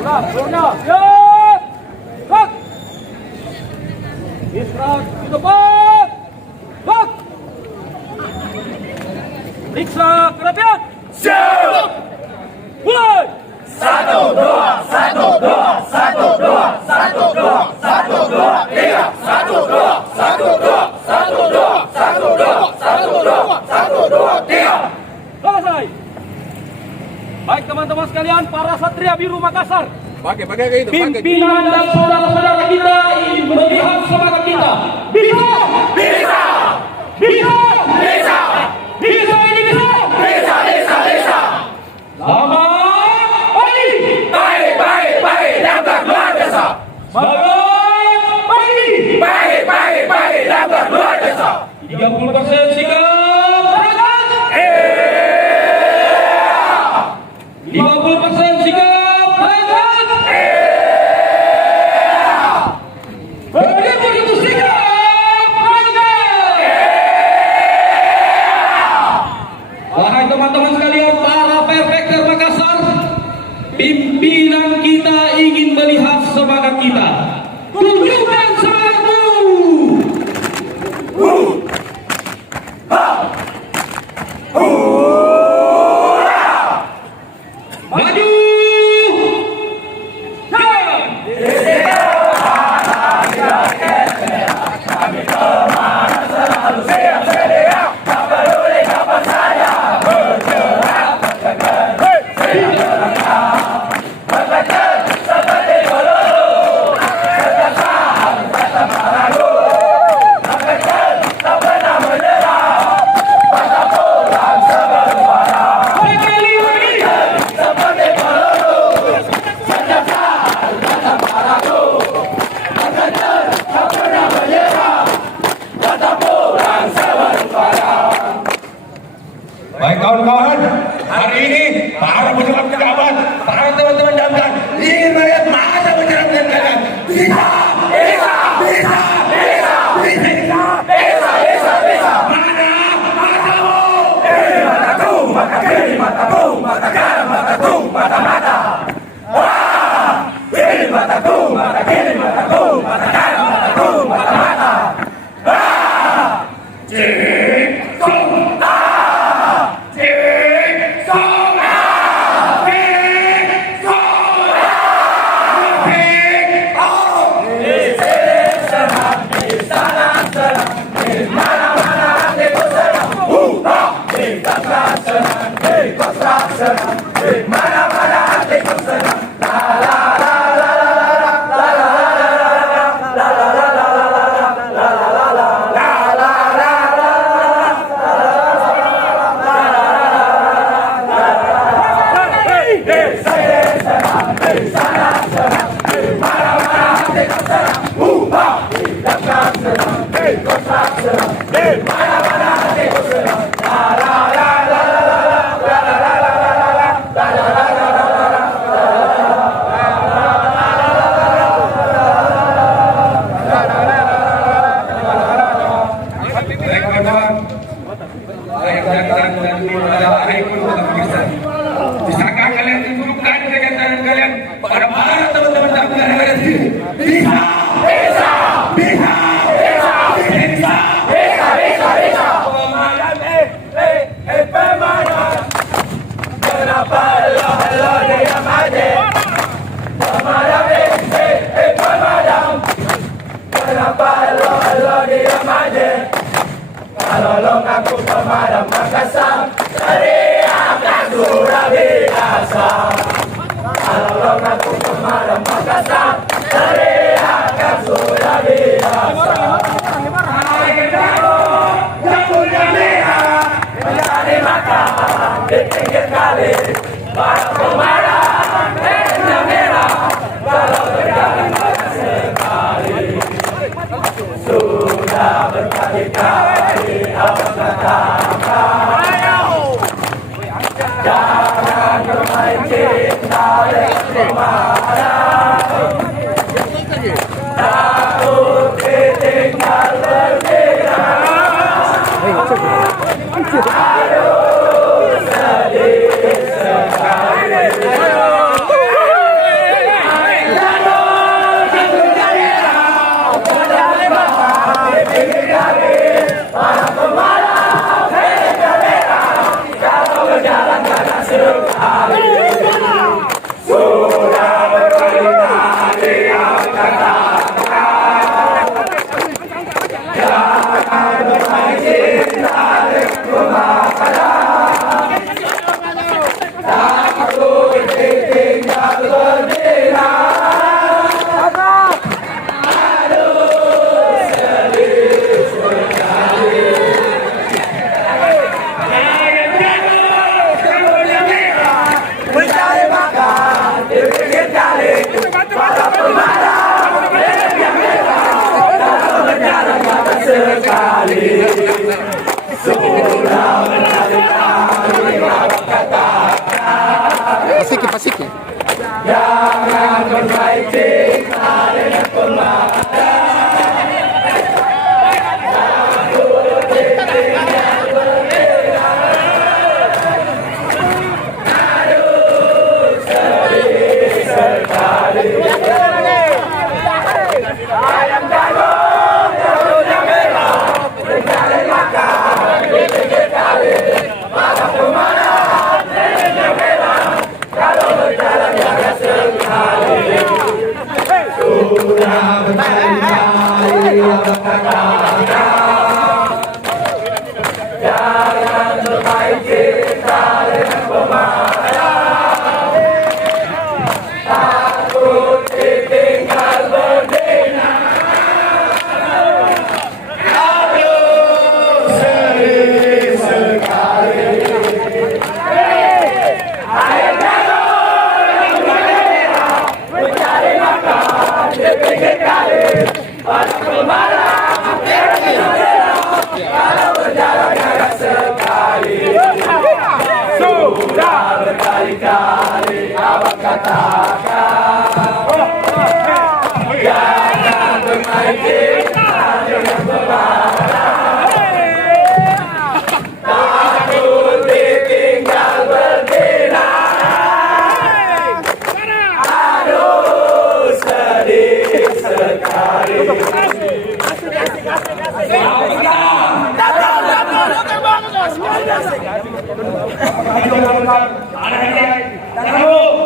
Siap. Gerak. Istirahat di depan. Gerak. Periksa kerapian. Siap. Mulai. 1, 2, 1, 2, 1, 2, 1, 2, 1, 2, 3, 1, 2, 1, 2, 1, 2, 1, 2, 1, 2, 1, 2, 3. Selesai. Baik teman-teman sekalian, para Satria Biru Makassar, Pakai kayak itu. pimpinan dan saudara-saudara kita ingin melihat semangat kita. Bisa, Bisa. bisa, Bisa. bisa ini bisa. Bisa, bisa, bisa. Selamat pagi. Baik, baik, baik. Damkar luar biasa. Selamat pagi. Baik, baik, baik. Damkar luar biasa. 30% sikap berangkat. 50% sikap berangkat. Begitu sikap berangkat. Wahai teman-teman sekalian, para perfekter Makassar, pimpinan kita ingin melihat semangat kita. Tunjukkan semangatmu. Maju. Jalan. Sekali lagi. Baik kawan-kawan, hari ini para pejabat, para teman-teman damkar ingin melihat masa penyerangan kalian. Bisa, Bisa. bisa, Bisa. bisa. Bisa, bisa, bisa. Mana matamu? Mataku, mata kiri, mataku, mata kanan, mataku, mata-mata. Wah! Kiri mataku, mata kiri, mataku, mata kanan, mataku, mata-mata. Ah! Cik, song, ah! Cik, song, ah! Cik, song, ah! Cik, oh! Di sini senang, di sana senang, di mana-mana hatiku senang. Di Damkar senang, di Kostra senang, di mana-mana hatiku senang. La la la la la la la la la la la la la Baik kawan-kawan, saya datang dan adalah ikut untuk bisa. Bisakah kalian tunjukkan kegiatan kalian pada para teman-teman damkar yang ada di sini? Bisa, Bisa, bisa, bisa, bisa. bisa, bisa, bisa. Pemadam, pemadam. Kenapa lo diam aja? Pemadam, pemadam. Kenapa lo diam aja? Kalau lo ngaku pemadam Makassar, teriakan sudah biasa. Kalau lo ngaku pemadam Makassar, teriakan sudah biasa. Yang punya merah, mencari makan di pinggir kali. Para pemadam, yang merah, kalau berjalan banyak sekali. Sudah berkali-kali awak katakan, jangan bermain cinta dengan pemadam. Takut ditinggal bergerak. Aduh, sedih sekali. Jangan berbaik cita dengan pemada. Ayam jagung, jagungnya merah, berkali makan, dipikir kali, pada pemana, neneknya merah, kalau berjalan jangan sekali. Sudah berkali-kali abang katakan, jangan bermain cinta dengan pemana. Takut ditinggal berdina. Aduh, sedih sekali. Ayam jagung yang merah, mencari makan di pinggir kali. Pada pembarang, neneknya merah, kalau berjalan jangan sekali. Sudah berkali-kali abang katakan, jangan bermain cinta dengan pembarang. Takut ditinggal berdina. Aduh, sedih sekali. Aduh,